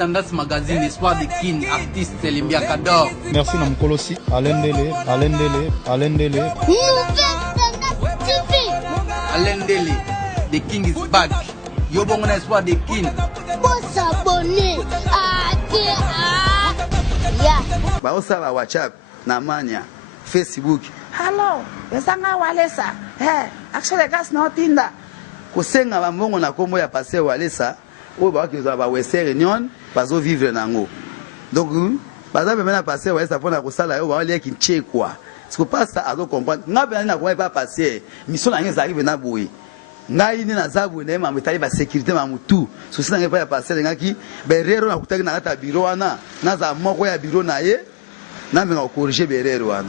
Tendance Magazine, Espoir de Kin, artiste Limbia Kador. Merci Namkolosi, Alain Dele. Alain Dele, the king is back. Yo bon on Espoir de Kin. Pour s'abonner. Ba osaba WhatsApp na mania Facebook. Hello, besanga walesa. Actually gas no tinda. Kusenga ba mbongo na kombo ya passer walesa. O ba kizo ba wese réunion bazo vivre nango. Donc baza be mena passer walesa pona kusala yo ba wale kinche kwa. Siko pasa azo comprendre. Ngabe na kwa pas passer. Mission na ngeza arrive na boyi. Ngai ni na zabu na ma mitali ba sécurité ma mutu. So sina ngepa ya passer ngaki berero na kutaki na hata biro wana na za moko ya biro na ye. Na me corriger berero wana.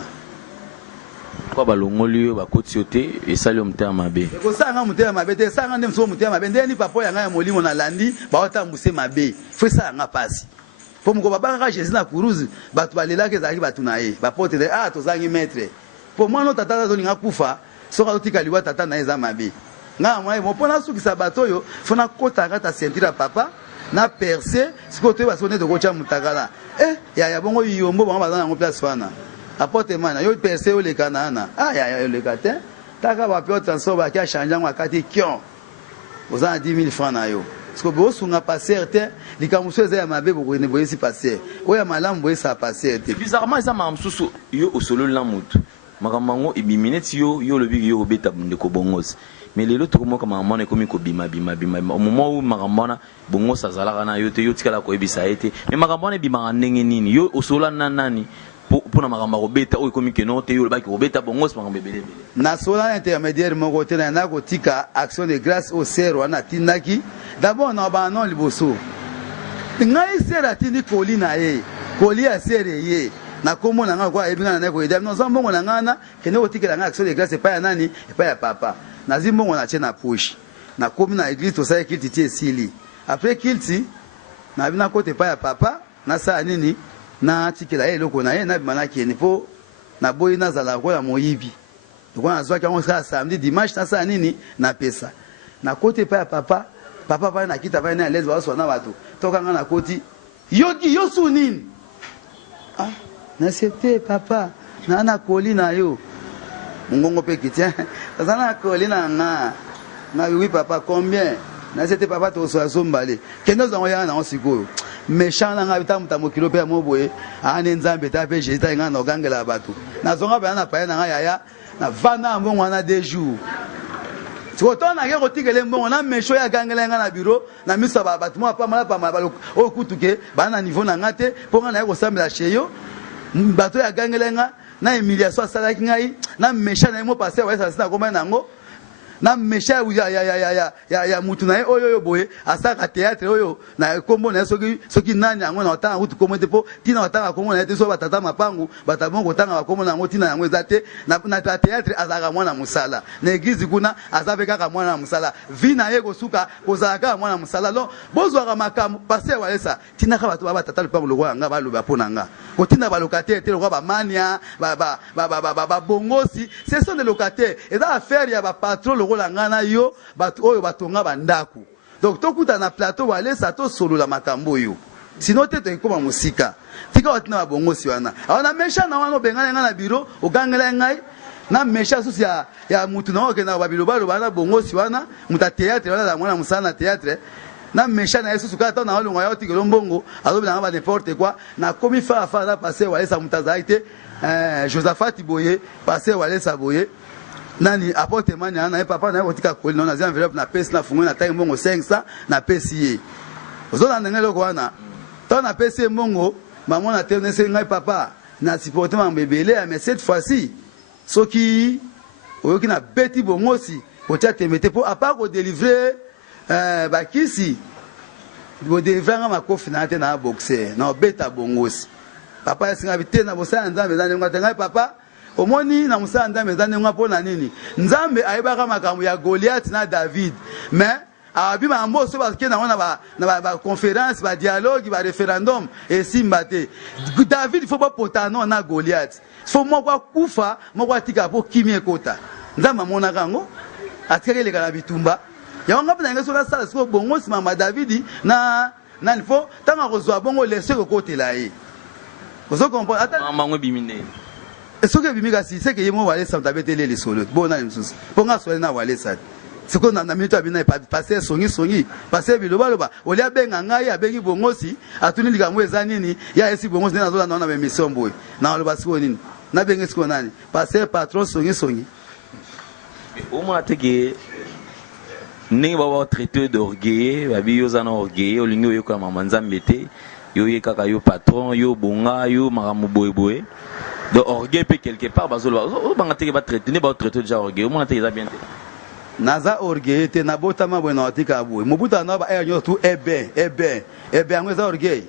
Kwa balongoli ba kotiote et sali mutema mabe. Ko sanga mutema mabe te sanga ndem so mutema mabe ndeni papa ya ngai molimo na landi ba otambuse mabe. Fo sanga pasi. Po mko baba ka Jésus na kuruzi batu balelaka ezaki batu na ye. Ba pote de tozangi maître. Po mwana tata zo ninga kufa soka totika liwa tata na eza mabe. Nga mwa mo pona suki sabato yo fona kota kata sentira papa na percer siko to ba sonne de kocha mutakala. Ya bongo yombo bongo bazana ngo place wana. Apote mana yo percer o le kanana. Ya le katin. Taka ba pio transfert ba kia changer ngwa kati kion. Ozana 10 000 francs na yo. Siko bo sunga passer te likamuso eza ya mabe boko ne boyesi passer. Oya malamu boyesa passer te. Bizarrement ça m'a msusu yo osolo la mutu. Makamango ibimineti yo lobi yo obeta ndeko bongos. Mais les autres comment maman est comme bima au moment où marambana bongo sazala na yote yotika la ko ebisa été mais marambana bima ndenge nini yo osola nani pour na maramba robeta o comme que non te yo le baki robeta bongo maramba bebele na sola intermédiaire mon côté na ko tika action de grâce au sero na tinaki d'abord na ba non liboso ngai sera tini koli na ye koli a sere ye na komo na ngwa ebinga na ko edam no zambongo na ngana kene ko tika na action de grâce pa ya nani pa ya papa Nazimbo on a tient na push. Na komi na église to sa kilti tie sili. Après kilti na bina kote pa ya papa na sa nini na tikela ye loko na ye na bimana kieni po na boyi na zala ko ya moyibi. Donc on a zwa ka on sa samedi dimanche na sa nini na pesa. Na kote pa ya papa pa na kita pa na les wa so na bato. Toka nga na koti yoki yosu nini. Na septe papa na koli na yo. Ngongo pe kitien tazana kolina na oui papa combien na c'était papa to so zombale kendo zongo ya na osiko méchant na ngabita mutamo kilo pe moboye ane nzambe ta pe jeta nga no gangela batu na zonga ba na pa na ya na vana mbongo na 2 jours tiko to na ngeko tikele mbongo na mesho ya gangela nga na bureau na miso ba batu mo pa mala o kutuke ba na niveau na ngate po nga na ko sambela cheyo bato ya gangela nga na humiliation sala kingai na mesha na mo passer wa sasa koma nango na mesha ya mutu na oyo boye asaka théâtre oyo na kombo na soki nani yango na otanga utu kombo tepo tina otanga kombo na teso batata mapangu batabongo tanga kombo na ngotina yango ezate na théâtre azaka mwana musala na église kuna azabe kaka mwana musala vina yego suka kozaka mwana musala lo bozwaka makamu passer wa esa tina ka bato batata lupango lokwa nga baloba ponanga kotina ba locataire te lokwa ba mania ba bongosi ce sont des locataires et dans affaire ya ba patron ngana yo bato oyo batonga bandaku donc tokuta na plateau wale sa to solo la makambo yo sinon te to koma musika tika watina bongosi wana awana mesha na wana bengana ngana biro ogangela ngai na mesha susi ya mutu na okena ba biro balo bana bongosi wana muta théâtre wana la mwana musana théâtre na mesha na Yesu sukata na walunga yo tikelo mbongo azobela ba n'importe quoi na komi fa na passer wale sa mutazaite Josaphat Boye passer wale sa Boye nani apote mani ana papa na kotika koli na za enveloppe na pesi na fungo na tayi mbongo 500 na pesi ye ozona ndengelo ko wana to na pesi mbongo maman na tene se ngai papa na supporter ma bebele mais cette fois-ci soki oyoki na beti bongosi otia temete po apa ko délivrer bakisi bo délivrer ma kofi na te na boxer na beta bongosi papa yasinga bitena bosa nzambe za ngai ngai papa omoni na musala nzambe za ndenga pona nini nzambe ayebaka makambo ya Goliath na David mais abima mboso baske na wana ba conférence ba dialogue ba référendum et simbate David faut pas potano na Goliath faut moko kufa moko atika po kimie kota nzambe mona kango atikele kana bitumba ya wanga pena ngeso la sala siko bongo sima David na nani fo tanga kozwa bongo laisser ko côté là yi ozo comprendre ata mango bimine soki ebimi kasi c'est que yemo wale sa tabetele les solo bon na msusu ponga swale na wale sa siko na minute abina passer songi passer biloba loba oli abenga ngai abengi bongosi atuni likamwe za nini ya esi bongosi na zola na mission boy na loba siko nini na bengi siko nani passer patron songi au moins teke ndenge baba traité d'orgueil babi yo zana orgueil olingi yo kama manzambe te yo ye kaka yo patron yo bonga yo maramu boyeboye de orgueil pe quelque part bazolo banga teke ba traité ne ba traité déjà orgueil au moins teke za bien te naza orgueil te na botama bwana otika boy mobuta na ba ayo tu ebe angwe za orgueil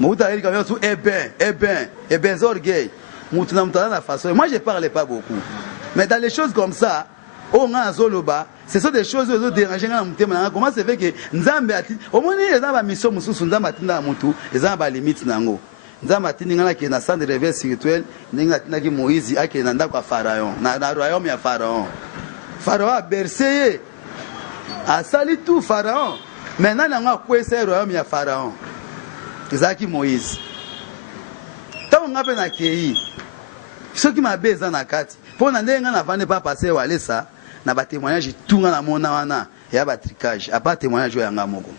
mobuta eli kama tu ebe za orgueil mutu na mutana na façon moi je parle pas beaucoup mais dans les choses comme ça on a zoloba ce sont des choses qui dérangent na mutema comment c'est fait que nzambe ati au moins les ba mission mususu nzambe atinda mutu eza ba limite nango nzambe atindi ngana ke na centre de réveil spirituel ninga atinda ki Moïse ake na ndako pharaon na royaume ya pharaon a bercé a sali tout pharaon maintenant nanga kwesa royaume ya pharaon ezaki Moïse tant ngape na kei soki mabeza na kati pona ndenga na vande pas passer wale ça na ba témoignage tunga na mona wana ya ba tricage a pas témoignage ya ngamoko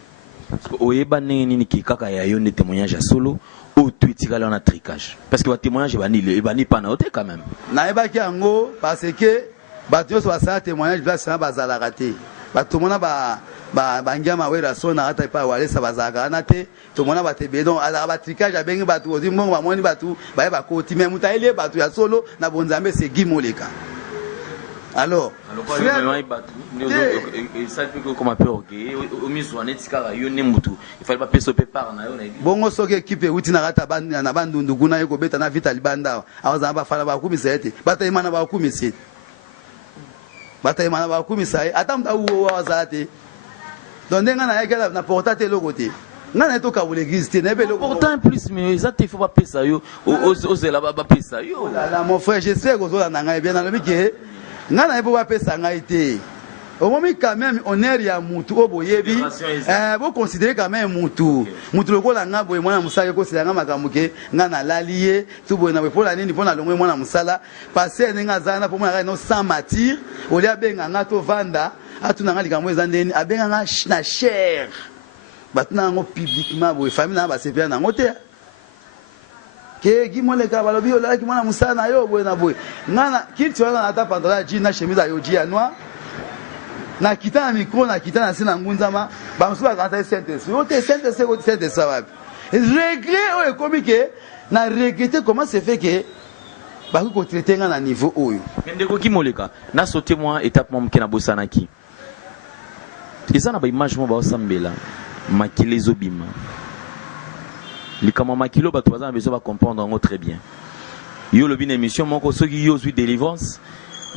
oyeba nini ni kaka ya yo ne témoignage ya solo ou tweetika là na tricage parce que ba témoignage bani pas na ote quand même na eba ki ango parce que bato so ba témoignage place na bazala raté bato mona ba ngama wera so na ata pa wale sa bazaka na te to mona ba tebe donc ala ba tricage abengi bato ozi mbongo ba moni bato ba koti mais muta ile bato ya solo na bonzambe c'est gimoleka alors frère ça fait que comme appel orgueil au miso anetika yo ne mutu il fallait pas peso par na yo na bongo soki équipe uti na kata banda na bandundu kuna yeko beta na vita libanda awaza ba fala ba kumisa ete bata imana ba kumisa bataimana ba kumisa ata mta uwo wazate donc ndenga na yekela na porta te lokote ngana to ka l'église te nebe loko pourtant plus mais ça te faut pas pesa yo ozela ba pesa yo la mon frère je sais que zola nanga bien na lobi ke ngana ebo ba pesa ngai te au moment quand même honneur ya mutu oboyebi bo considérer quand même mutu lokola nga boye mwana musala ko sila nga makamuke ngana lalié tu boye na bo pola nini pona longwe mwana musala passer ninga zana po mwana no sans matière oli abenga nga to vanda atuna nga likamwe zandeni abenga nga na cher batuna ngo publiquement boye famille na ba sepia na ngote ke gimole ka balobi ola ki mwana musala na yo boye na boye ngana kitu wana ata pantalon jean na chemise yo jean noir na kita na micro na kita na sina ngunzama ba msuba kanta Saint-Esprit ote Saint-Esprit wapi regret o ekomique na regretter comment c'est fait que ba ko traiter nga na niveau oyo ndeko kimoleka na sauter moi étape moi mke na bosanaki eza na ba image mo ba osambela makile zobima likama makilo ba toza na besoin ba comprendre ngo très bien yo lobi na émission moko soki yo zui délivrance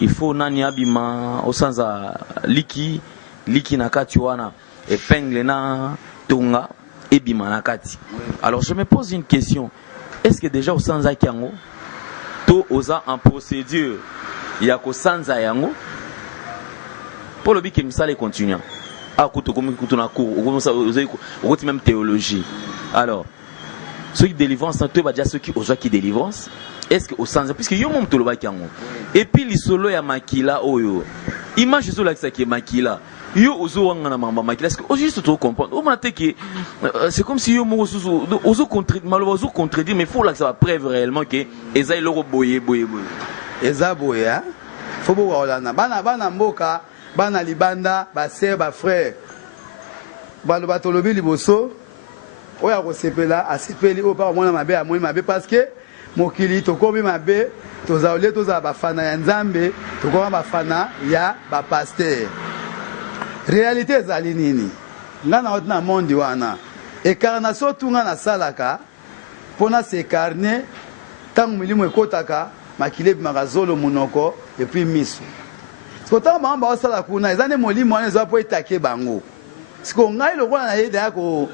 il faut nani abima osanza liki na kati wana épingle na tonga ebima na kati. Alors je me pose une question, est-ce que déjà osanza kiango to oza en procédure ya ko sanza yango pour le biki misale continue a kuto comme kuto na cours ou même théologie. Alors ceux qui délivrance na to ba déjà ceux qui oza qui délivrance. Est-ce que au sens puisque yo mom toloba kiango et puis li solo ya makila oyo image zo la qui makila yo ozo wanga na mamba makila est-ce que juste to comprendre au matin que c'est comme si yo mo ozo contredire malo ozo contredire mais faut là que ça va preuve réellement que eza iloko boye eza boya faut bo olana bana mboka bana libanda ba sœur ba frère baloba tolobi liboso oya ko sepela asepeli o pa mona mabe amoni mabe parce que mokili tokomi mabe tozaole toza bafana ya nzambe tokoma bafana ya bapasteur réalité ezali nini nga na otina mondi wana incarnation tunga na salaka pona se carnet tangu milimo ekotaka makile bimaka zolo munoko et puis miso sikotanga bango baosala kuna eza nde molimo wana ezwa po etake bango siko ngai lokola na ye deya ko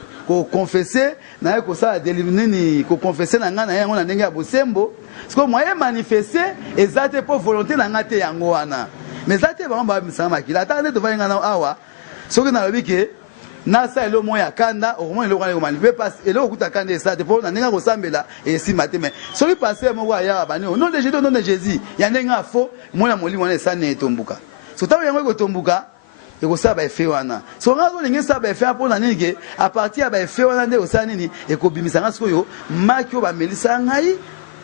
confesser na ko ça nini ko confesser na nga na yango na ndenge ya bosembo siko moyen manifester ezate pour volonté na ngate yango wana mais ezate bango ba misama makila ata nde to valinga na awa soki na lobi ke nasa elo moya kanda au moins elo kana manipuler parce elo okuta kanda ça te pour na ninga kosambela et si matin mais soki passer moko ya bani au nom de Jésus, au nom de Jésus ya nenga fo mona molimo na ça ne tombuka so tawo yango ko tombuka et ko ça ba effet wana so ngazo ninga ça ba effet pour na ninge à partir ba effet wana nde osana nini et ko bimisa ngaso yo makio ba melisa ngai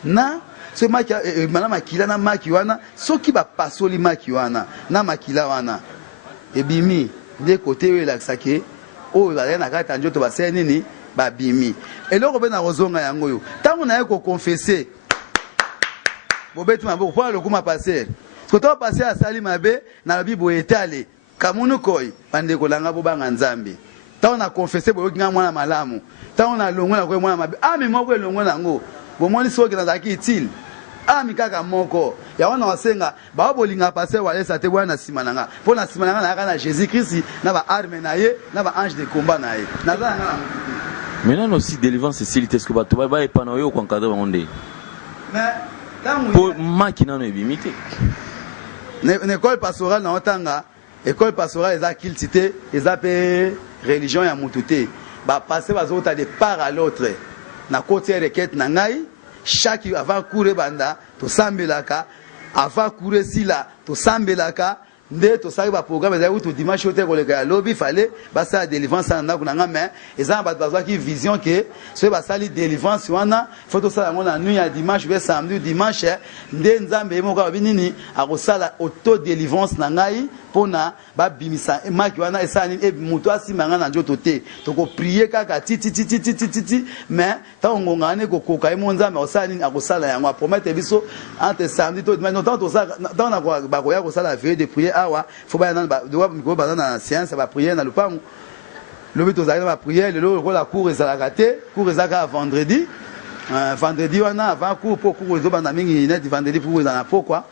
na so maki mana makila na maki wana soki ba pasoli maki wana na makila wana e bimi de côté relaxa ke o ba na kata njoto ba se nini ba bimi eloko be na rozonga yango yo tango na ye ko confesser bobetu mabo pour le kuma passer ko to passer a sali mabe na bibo etale kamunu koi bande ko langa bo banga nzambe tango na confesser bo kinga mwana malamu tango na longo na ko mwana mabe ami moko longo nango bo moni soki na zaki itil ami kaka moko ya wana wasenga ba bolinga passer wale sa te bwana simananga po na simananga na kana Jésus Christ na ba arme na ye na ba ange de combat na ye na za ngala. Maintenant aussi délivrance facilité ce que ba to ba epana yo ko encadrer onde mais tango pour makina no ebimité école pastorale na otanga école pastorale eza kiltité eza pe religion ya mututé ba passer bazota de part à l'autre na côté requête na ngai chaque avant courir banda to sambelaka avant courir sila to sambelaka nde to sali ba programme za utu dimanche ote ko le ka lobby fallait ba sa délivrance na kuna mais eza ba bazwa ki vision que so ba sali délivrance wana faut to sala ngona nuit ya dimanche be samedi dimanche nde nzambe mo ka binini akosala auto délivrance na ngai pona ba bimisa maki wana esani e muto asimanga na njoto te to ko prier kaka ti mais ta ngongane ko koka e monzambe osani akosala yango a promettre biso entre samedi to dimanche tant to ça dans na ba ko ya kosala veille de prier awa faut ba na ba doit ko ba na séance ba prier na lupango lobi to za ba prier le ko la cour ezalaka te cour ezalaka vendredi vendredi wana avant cour pour cour ezoba na mingi net vendredi pour ezana pourquoi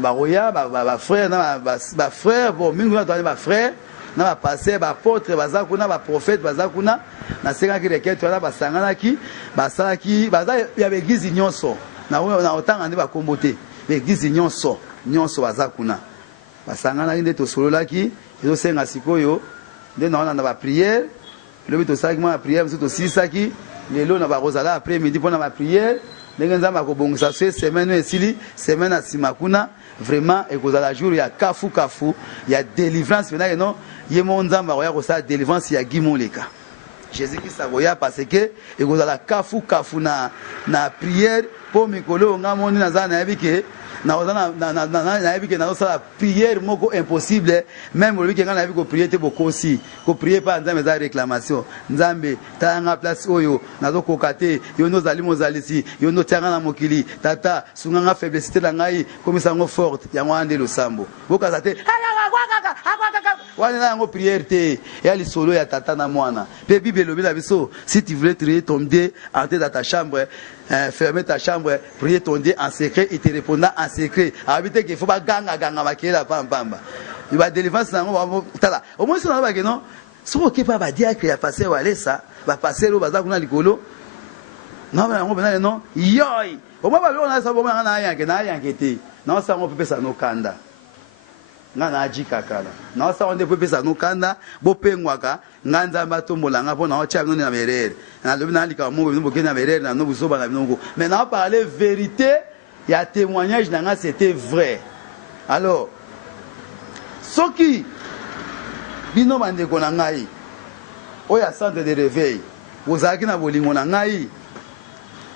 ba roya ba frère na ba frère bon mingi na ba frère na ba pasteur ba apôtre baza kuna ba prophète baza kuna na senga ki requête wana ba sangana ki ba salaki baza ya begizi nyonso na otanga ndi ba kombote begizi nyonso baza kuna basangana nde to sololaki ezo senga sikoyo nde na wana na ba prière lobi to salaki ma prière biso to sisaki lelo na ba rozala après midi pona ba prière ndenge nzamba ko bongisa se semaine esili semaine asima kuna vraiment ekozala jour ya kafu ya délivrance pena non yemo nzamba ya ko sa délivrance ya gimoleka Jésus Christ akoya parce que ekozala kafu na prière po mikolo ngamoni na zana yabike na yabike na sala prière moko impossible même le week-end na yabiko prier te bokosi ko prier pas nzambe za réclamation nzambe tanga place oyo nazo kokate yo no zali mozalisi yo no tanga na mokili tata sunganga faiblesse la ngai komisa ngo forte ya ngwande lo sambo bokaza te wana yango prière te ya lisolo ya tata na mwana pe bible lobi la biso si tu voulais trier ton Dieu entrer dans ta chambre fermer ta chambre prier ton Dieu en secret et te répondra en secret habiter qu'il faut pas ganga makela pamba il va délivrance na ngo tala au moins ça va que non so que pas ba dire que ya passer wale ça va passer lo baza kuna likolo non mais ngo bena non yoy au moins ba lo na sa bo na yanke te non ça on peut pesa no kanda ngana ajika kala na sa onde pe pesa no kanda bo pengwaka nganza batombola ngapo na ocha bino na merere na lobi na lika mo bino bokena merere na no busoba na bino mais na parler vérité il y a témoignage na c'était vrai alors soki bino bande ko na ngai oya centre de réveil bozaki na bolingo na ngai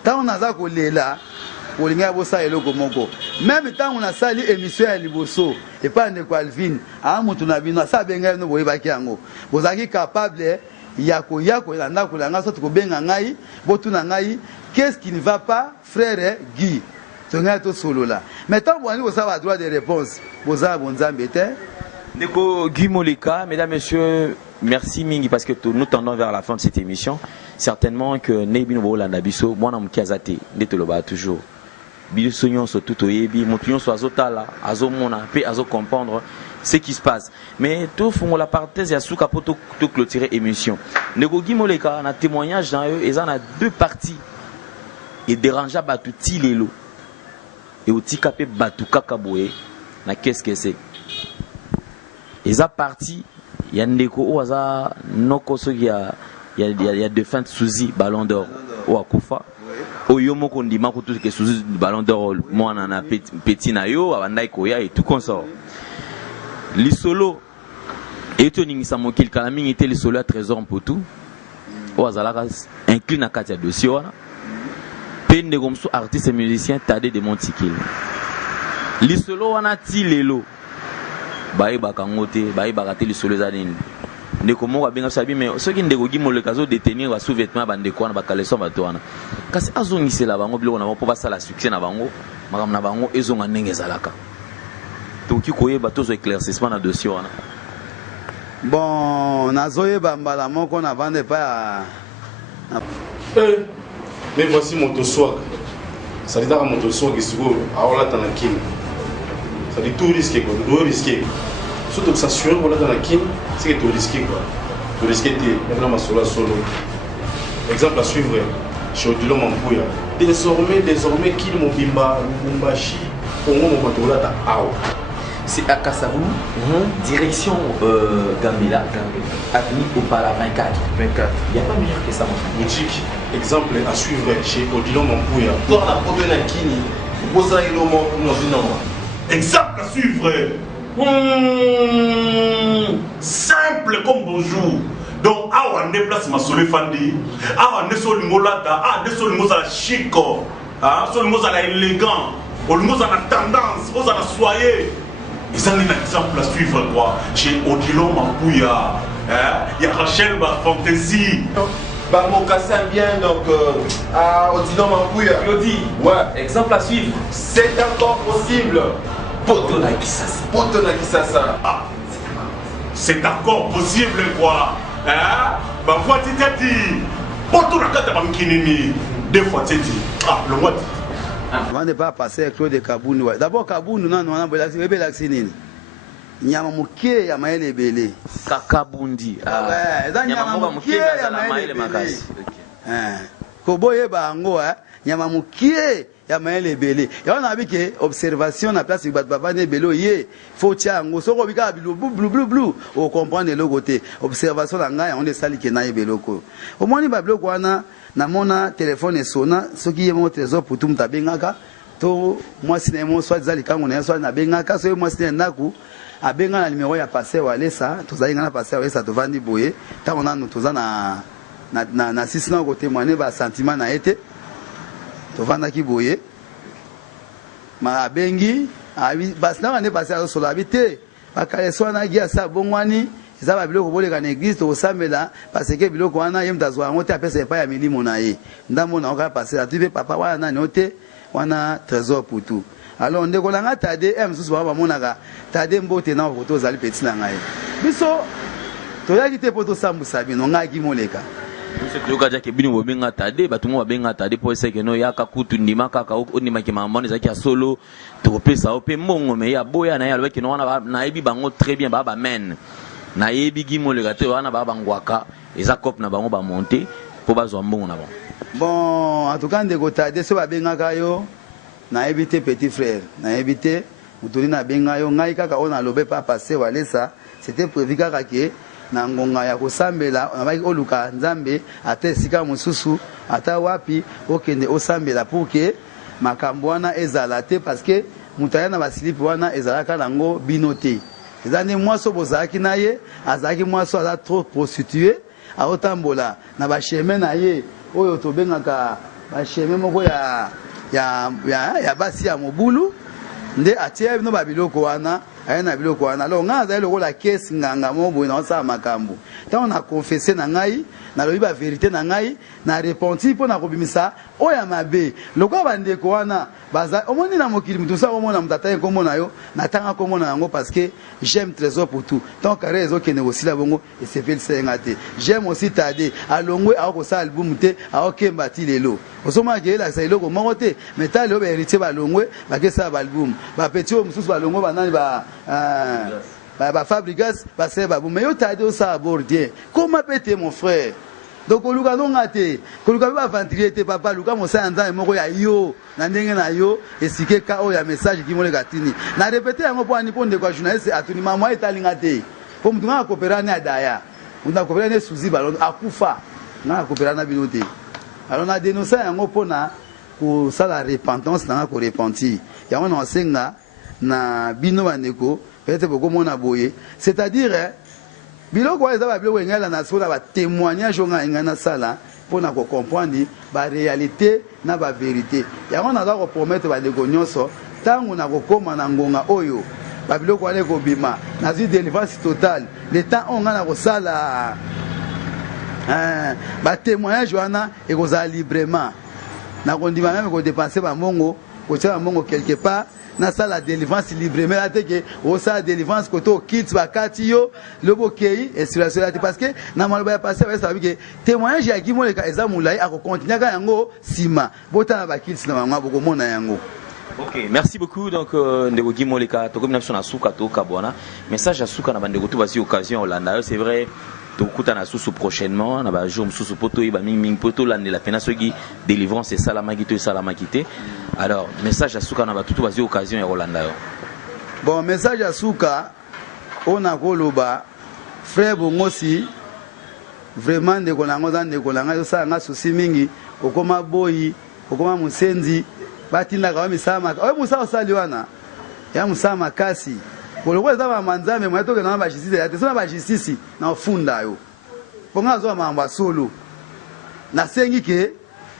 tant on aza ko lela olinga bosa eloko moko même tant on a sali émission ya liboso et pas ne Alvin a mutu na bino sa benga no boyebaki yango bozaki capable ya ko na ndako la ngaso to benga ngai botu na ngai qu'est-ce qui ne va pas frère Guy tonga to solo là mais tant bon vous ça droit de réponse boza bonzambe te Neko Guy Moleka, mesdames, messieurs, merci Mingi parce que nous tendons vers la fin de cette émission. Certainement que Nebino Bolanda Biso, moi na mkiazate, ndetoloba toujours. Biso nyonso tout oyebi, motu nyonso azotala, azomona, pe azo comprendre ce qui se passe. Mais tout font la parenthèse ya souka pour tout clôturer émission. Neko Guy Moleka na témoignage dans eux, ils en a deux parties. Et dérangea batu tilelo. Et au tikapé batu kakaboé, na qu'est-ce que c'est? Ils ont parti y a ndeko o aza noko so y a défunt Suzy Ballon d'Or o akufa o yo moko ndima ko tout que Suzy Ballon d'Or moi na petit na yo abandai ko ya et tout comme ça li solo et to ningisa mokil kala mingi te li solo à trésor mpotu o azalaka incline na kati ya dossier wana pende comme so artiste et musicien Tade de Montikil li solo wana ti lelo bayi bakangote bayi bakate li solo za nini ndeko moko abenga sabi mais soki ndeko gimole kazo détenir ba sous-vêtements bandeko wana bakaleso bato wana kasi azongisela bango biloko na bango po basala succès na bango makambo na bango ezonga ndenge ezalaka toki koyeba tozo éclaircissement na dossier wana bon nazoyeba mbala moko na vande pa mais voici motoswag ça dit dans motoswag isiko aola tanakini ça dit tout risqué quoi tout risqué surtout que ça sur voilà dans la kin c'est que tout risqué quoi tout risqué t'es maintenant ma solo exemple à suivre chez Odilo Mampuya désormais qu'il mobimba Lubumbashi Congo Mokotola ta ao c'est à Kassavou direction Gambela avenue Opala 24 il n'y a pas meilleur que ça boutique exemple à suivre chez Odilo Mampuya pour la protéine à Kini vous avez le mot exemple à suivre simple comme bonjour donc awa ne place ma sole fandi awa ne so lingolata ne so lingoza la chico so lingoza la élégant o lingoza la tendance oza la soyer et ça un exemple à suivre quoi chez Odilo Mampuya il y a Rachel ba fantaisie Bamokassin bien donc à Odilo Mampuya Claudie ouais exemple à suivre c'est encore possible Potona Kisasa c'est encore possible quoi bah fois tu t'as dit Potona Kata Bamkinini 2 fois tu dit le mois avant de pas passer avec Claude Kabouni d'abord Kabouni non on a belaxi nini nyama mukie ya maele belé Kakabundi nyama mukie ya maele makasi koboye bango nyama mukie ya maele belé ya on a vu que observation na place bat baba ne belo ye faut tiango soko bika blou o comprendre le côté observation na ngai on est sali ke na beloko au moins ni ba bloko wana na mona téléphone sona soki ye mo trésor pour tout mutabengaka to moi sinemo soit zali kango na soit na bengaka so moi sinena naku abenga na numéro ya passer walesa tozali ngana passer walesa to vandi boye ta on a nous tozana na sisina ko témoigner ba sentiment na été to vanda ki boye ma bengi abi basna ne passer solo habité bakale sona gi asa bongwani ça va biloko boleka na église to samela parce que biloko wana yem tazwa ngote apesa pa ya milimo na ye ndamo na oka passer tu ve papa wana na ote wana trésor pour tout alors ndeko langa Tade msusu baba monaka Tade mbote na photo zali petit na ngai biso to yaki te poto sambusa bino ngaki moleka monsieur toyoka jake bino bobenga Tade batungo babenga Tade po seke no yaka kutu ndima kaka ondima ki mamone zaki ya solo to pesa ope mbongo me ya boya na ya lobeki no wana na yebi bango très bien baba men na yebi gimoleka te wana baba ngwaka eza cop na bango ba monter po bazwa mbongo na bango bon en tout cas ndeko Tade so babengaka yo na éviter petit frère na éviter mutuli na benga yo ngai kaka ona lobe pa passer walesa c'était prévu kaka ke na ngonga ya kosambela na baki oluka nzambe ate sika mususu ata wapi okende osambela pour que makambo wana ezala te parce que mutaya na basilipi wana ezalaka nango binote ezane mwaso bozalaki na ye azalaki mwaso aza trop prostitué aotambola na basheme na ye oyo tobengaka basheme moko ya basi ya mobulu nde atie bino babiloko wana ayena biloko wana alors nga azali lokola kesi nganga mo boye na osala makambo ntango na confesse na ngai nalobi ba vérité na ngai na repenti mpo na kobimisa oyo mabe lokola bandeko wana baza omoni na mokili mutu sa omona mutata nkombo na yo natanga nkombo na yango parce que j'aime trésor pour tout tant carré ezokende kosila bongo esepelisenga te j'aime aussi Tade alongwe akosala album te akokemba ti lelo osomonaka elakisa eloko moko te mais ta lelo baheritier balongwe bakesala baalbum bapeti oyo mosusu balongwe banani Fabrigas basala babum mais yo Tade osala bordien koma pete mon frère donc oluka nonga te koluka ba ventilier te papa luka mosala nzambe moko ya yo na ndenge na yo esikeka oyo ya message kimoleka tini na répéter yango po ani po ndeko ya journaliste atuni mama etalinga te po mutu nga kopera ne adaya mutu kopera ne suzi balon akufa nga kopera na binote alors na dénoncer yango pona ko sala repentance na ko repentir yango na senga na bino bandeko peut-être beaucoup mona boye c'est-à-dire biloko eza ba biloko ngala na sola ba témoignage nga ngana sala pona ko comprendre ba réalité na ba vérité yango na ko promettre ba ndeko nyonso tango na ko koma na ngonga oyo ba biloko ale ko bima na zi délivrance totale le temps on nga na ko sala ba témoignage wana et ko za librement na ko ndima même ko dépenser ba mongo ko tia mongo quelque part na sala délivrance librement la teke o sala délivrance ko to kits ba katio le bokei et sur la parce que na maloba ya passer ça veut que témoignage ya Gimole ka ezamulai ako continuer ka yango sima bota ba kits na mama boko mona yango. Ok, merci beaucoup. Donc, Ndeko Gimole ka to comme na suka to kabona message à suka na bandeko to basi occasion Hollanda c'est vrai. Tokuta na susu prochainement na ba jour susu poto iba ming poto la ne la pena soki délivrance et salamagité salamakité. Alors message à suka na ba tutu basi occasion ya Rolanda yo. Bon message à suka on a koloba frère bongosi vraiment de konango za ndeko langa yo sa nga susi mingi okoma boyi okoma musenzi batinda ka misama oyo musa osaliwana ya musama kasi koloko eza ba manzambe mwa toke na ba justice ya tesona ba justice na ofunda yo ponga zo mamba solo na sengi ke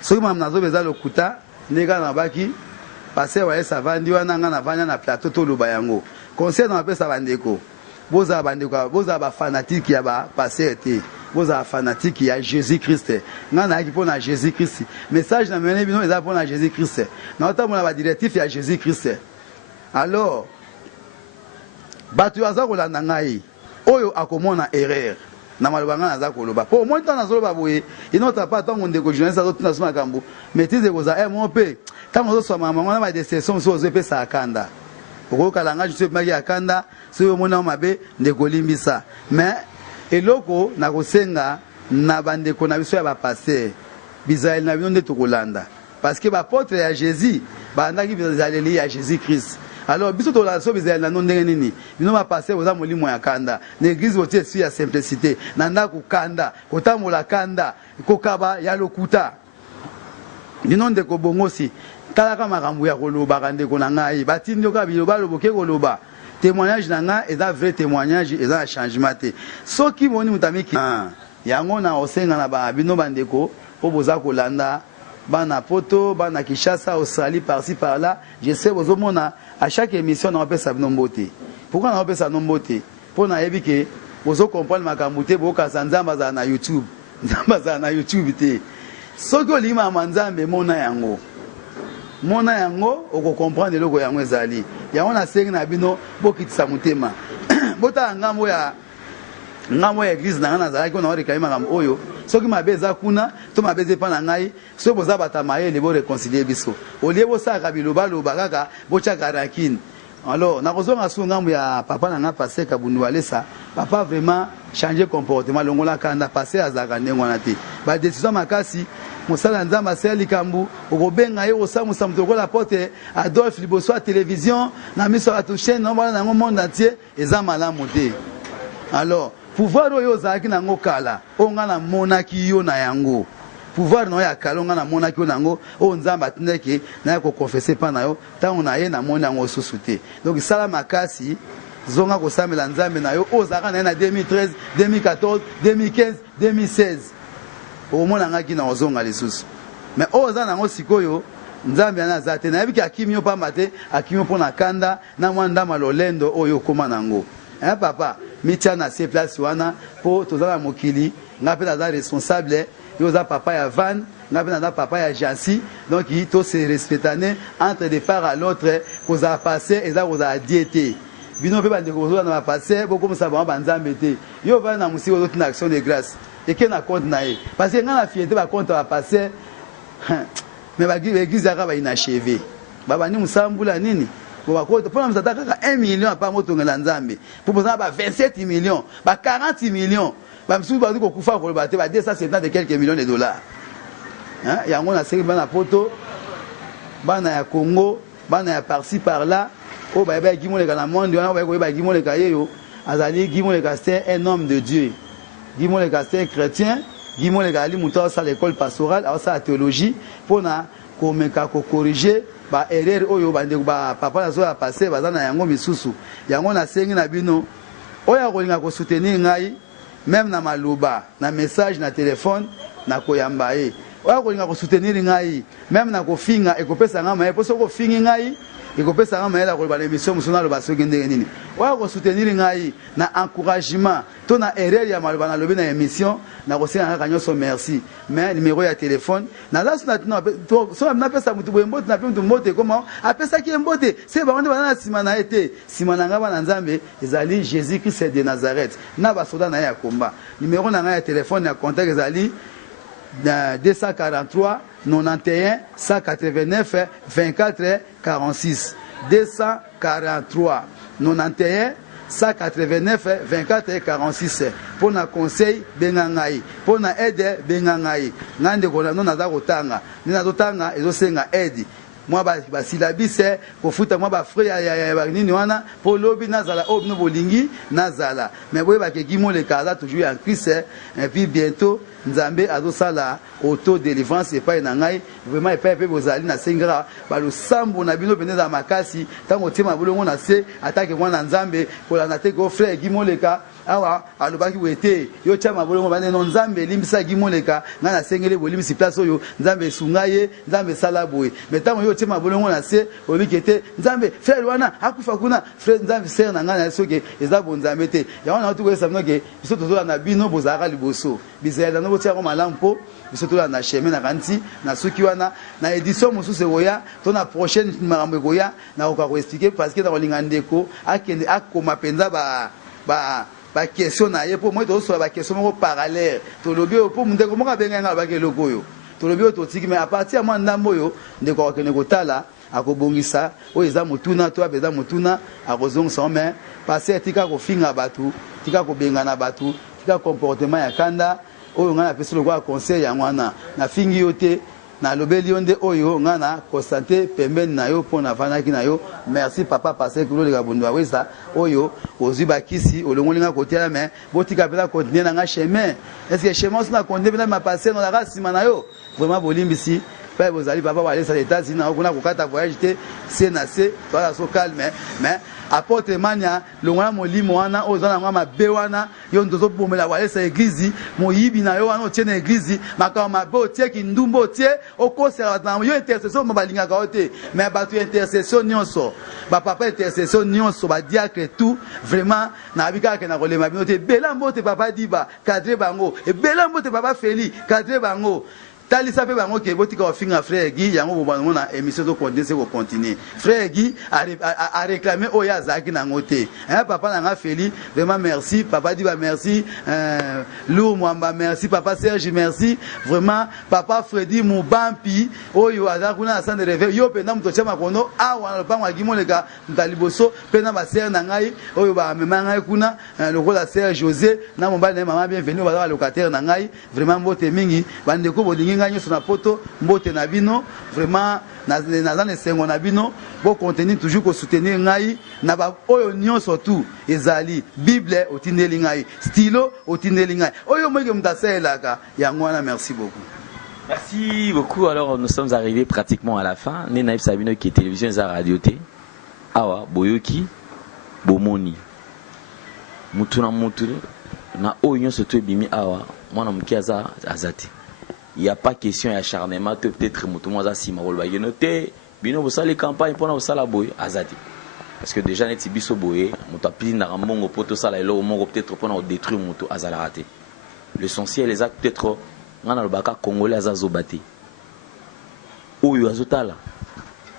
soki mama nazo beza lokuta nega na baki passer wa esa vandi wana nga na vanya na plateau to loba yango conseil na pesa bandeko boza bandeko boza ba fanatique ya ba passer te boza fanatique ya Jésus Christ nga na ki pona Jésus Christ message na mene bino eza pona Jésus Christ na otamona ba directif ya Jésus Christ alors batu aza kolanda ngai oyo akomona erreur na maloba nga naza koloba po moi tant nazoloba boye inota pa tango ndeko journaliste azotuna suma kambu maîtrise koza mon pe tango zosoma mama na ba décision so zo pesa akanda okokala nga juste maki akanda so mona mabe ndeko limbisa mais eloko na kosenga na bandeko na biso ya ba passer bizael na bino nde tokolanda parce que ba apôtre ya Jésus ba ndaki bizaleli ya Jésus Christ. Alors biso to la so bizela na ndenge nini bino ba passer oza molimo ya kanda na église otie su ya simplicité na ndako kanda kotamola kanda kokaba ya lokuta bino ndeko bongosi talaka makambo ya koloba kandeko na ngai batindi ka biloba loboke koloba témoignage na nga eza vrai témoignage eza changement te soki moni mutamiki yango na osenga na ba bino bandeko po boza kolanda bana poto bana Kinshasa Australie par-ci par-là je sais bozomona à chaque émission on appelle ça nomboté pourquoi on appelle ça nomboté pour na yebike bozo comprendre makambo te boka sanzamba za na YouTube nzamba za na YouTube te soki olima manzambe mona yango oko comprendre loko yango ezali yango na sengi na bino bokitisa mutema bota ngambo ya église na ngana zalaki na oreka makambo oyo soki mabe eza kuna to mabe zepa na ngai so boza batamaye le bo réconcilier biso olie bosaka biloba loba kaka bochaka rakine alors na kozonga su ngambo ya papa na nga passer kabundu alesa papa vraiment changer comportement longola kanda passer azaka ndengo na te ba décision makasi mosala nzamba seli kambu okobenga ye osamusa muto kola porte Adolphe liboso à télévision na miso à toucher no bana ngo monde entier eza malamu te alors pouvoir oyo ozalaki nango kala oyo nga na monaki yo na yango pouvoir na yo ya kala nga na monaki yo nango oyo nzambe atindaki naye kokonfese mpa na yo ntango na ye na moni yango osusu te donc sala makasi zonga kosambela nzambe na yo oyo ozalaka na ye na 2013 2014 2015 2016 omona ngaki na ozonga lisusu mais oyo oza nango sikoyo nzambe ana aza te nayebiki akimi yo pamba te akimi yo mpo na kanda na mwa ndama lolendo oyo okóma nango papa mitia na se place wana po tozala mokili nga pe naza responsable yo za papa ya Van nga pe naza papa ya Jansi donc to se respectane entre de part à l'autre koza passer eza koza diété bino pe bande kozo na passer beaucoup musa ba banzambe te yo va na musiko zo tina action de grâce et que na compte na ye parce que nga na fierté ba compte ba passer mais ba église aka ba inachevé baba ni musambula nini pour nous attaquer 1 million par moto nzambe pour nous avoir 27 millions 40 millions bamsu ba ko kufa ko ba te ba 270 de quelques millions de dollars hein yango na seki bana poto bana ya Congo bana ya par-ci par là o ba Gimole ka na monde wana ba Gimole ka yeyo azali Guy Moleka c'est un homme de Dieu. Guy Moleka c'est un chrétien. Guy Moleka ali muto à l'école pastorale, à la théologie pour na komeka ko corriger ba erreur oyo bande ba papa na zo ya passé bazana yango misusu. Yango na sengi na bino oya kolinga ko soutenir ngai même na maloba, na message na téléphone na koyamba e. Oya kolinga ko soutenir ngai même na ko finga e ko pesa ngama e poso ko fingi ngai et ko pesa ngama la ko ba émission musona lo baso gende nini. Oya ko soutenir ngai na encouragement to na erreur ya maloba na lobi na émission na ko senga kanyo so merci mais numéro ya téléphone na la sona to so na pesa mutu boyembo na pe mutu mbote comment apesa ki mbote c'est ba onde bana simana été simana ngaba na nzambe ezali Jésus Christ de Nazareth na ba soda na ya komba numéro na ya téléphone ya contact ezali 243 91 189 24 46 243 91 189 24 46 pour na conseil bengangai pour na aide bengangai ngande ko na naza kotanga ni nazo tanga ezosenga aide moi ba silabise ko futa moi ba frère ya nini wana pour lobi nazala obno bolingi nazala mais boye ba ke Guy Moleka za toujours en Christ et puis bientôt nzambe azosala auto délivrance et pas na ngai vraiment et pas pe bozali na sengra ba lo sambo na bino beneza makasi tango tema bolongo na se attaque mwana nzambe ko la na te ko frère Guy Moleka awa alobaki wete yo chama bolongo bane no nzambe limbisa Guy Moleka nga na sengele bolimisi place oyo nzambe sungaye nzambe sala boye mais tango yo chama bolongo na se obikete nzambe frère wana akufa kuna frère nzambe ser na nga na soke eza bon nzambe te ya wana tu ko sabno ke biso tozola na bino bozaka liboso bizela no botia ko malampo biso tola na chemin na kanti na soki wana na édition mosusu koya to na prochaine makambo koya na ko expliquer parce que na kolinga ndeko akende akoma penza ba question na ye pour moi to so ba question moko parallèle to lobi pour ndeko moko benga ba ke lokoyo to lobi to tiki mais à partir moi ndambo yo ndeko akene kotala akobongisa o eza mutuna to abeza mutuna akozongisa mais passer tika ko finga batu tika ko benga na batu tika comportement ya kanda oyo ngana pesi lokwa conseil ya mwana na fingi yote na lobeli onde oyo ngana constater pembeni na yo pona vanaki na yo merci papa passer kulo le kabundwa wesa oyo ozwi bakisi olongolinga kotiala mais botika pela continuer na nga chemin est-ce que chemin sina continuer na passer na la sima na yo vraiment bolimbisi pa bozali papa wale sa États-Unis na kuna kokata voyage te c'est na c'est toi so calme mais apôtre mania longwana molimo wana ozana ngwa mabe wana yo ndozo bomela wale sa église moyibi na yo wana otie na église makama mabe otie ki ndumbo otie okosera na yo intercession mabalinga ka ote mais batu intercession nyonso ba papa intercession nyonso ba diacre tout vraiment na bika ke na kolema bino te belambo te papa diba cadre bango e belambo te papa Feli cadre bango tali ça fait bango ke botika ofinga frère Guy yango bobano na émission to continuer frère Guy a réclamé oya zaki na ngote hein papa na nga Feli vraiment merci papa dit merci Lou Mwamba merci papa Serge merci vraiment papa Freddy Mubampi oyo azakuna na centre de réveil yo pena mto chama kono awa na pango Guy Moleka ntaliboso pena ba ser na ngai oyo ba mema ngai kuna lokola Serge José na mobali na maman bienvenue ba locataire na ngai vraiment mbote mingi bande ko bolingi ngagno sur na poto mbote na bino vraiment na zane sengo na bino bo continuer toujours ko soutenir ngai na ba oyo nyonso tout ezali bible otindeli ngai stylo otindeli ngai oyo mweke mtaselaka yango wana merci beaucoup. Merci beaucoup. Alors nous sommes arrivés pratiquement à la fin. Nenaïf Sabino qui est télévision et radio T. Awa boyoki bomoni mutuna mutule na oyo surtout bimi awa mwana mkiaza azati. Il n'y a pas question d'acharnement, peut-être que moi si ma rôle va noter, bino vous les campagnes pour nous la boy azati. Parce que déjà net biso boye, mon tapis na ramongo poto sala elo mongo peut-être pour nous détruire moto azala raté. L'essentiel les actes peut-être ngana le baka congolais azazo bati. Oyo azotala.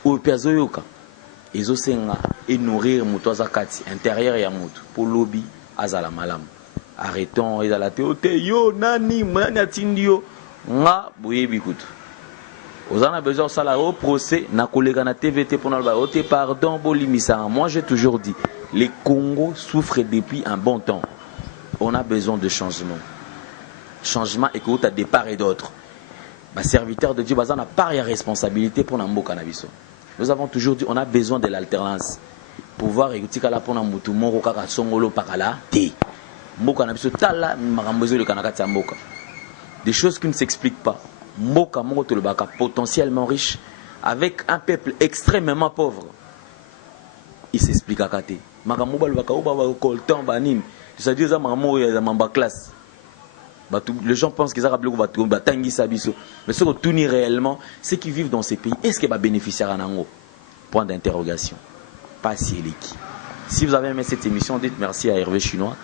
Oyo piazo yoka. Ezo senga et nourrir moto azakati intérieur ya moto pour lobby azala malam. Arrêtons ezala te yo nani mani atindio. Nga boyebi kutu ozana besoin sala au procès na kolega na TVT pour na ote pardon bolimisa. Moi j'ai toujours dit les Congo souffrent depuis un bon temps. On a besoin de changement et que tu as des parts et d'autres. Bah serviteur de Dieu bazana part ya responsabilité pour na mboka na biso. Nous avons toujours dit on a besoin de l'alternance. pouvoir ekotika la pona mutu moko kaka songolo pakala te mboka na biso tala makambo ezo le kanakati ya mboka des choses qui ne s'expliquent pas mboka moko tolobaka potentiellement riche avec un peuple extrêmement pauvre il s'explique à te makambo balobaka o ba coltan banine c'est-à-dire ça makambo ya mamba classe les gens pensent qu'ils ont rappelé que Batangi Sabiso. Mais ce qu'on tourne réellement, ceux qui vivent dans ces pays, est-ce qu'ils vont bénéficier à Nango? Point d'interrogation. Pas si elle est qui. Si vous avez aimé cette émission, dites merci à Hervé Chinois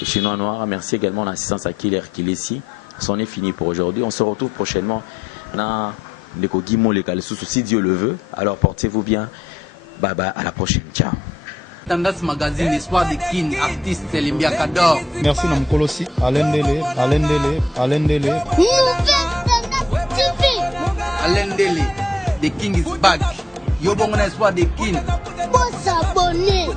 et Chinois Noir. Merci également à l'assistance à Killer qui est ici. C'en est fini pour aujourd'hui. On se retrouve prochainement dans les Guimont les Calsous, si Dieu le veut. Alors portez-vous bien. Bye bye, à la prochaine. Ciao. Tendance Magazine, Espoir des King, artiste Limbia Kador. Merci Namkolosi, Alain Dele. Nouvelle Tendance TV. Alain Dele, The King is back. Yobongona Espoir des King. Faut s'abonner.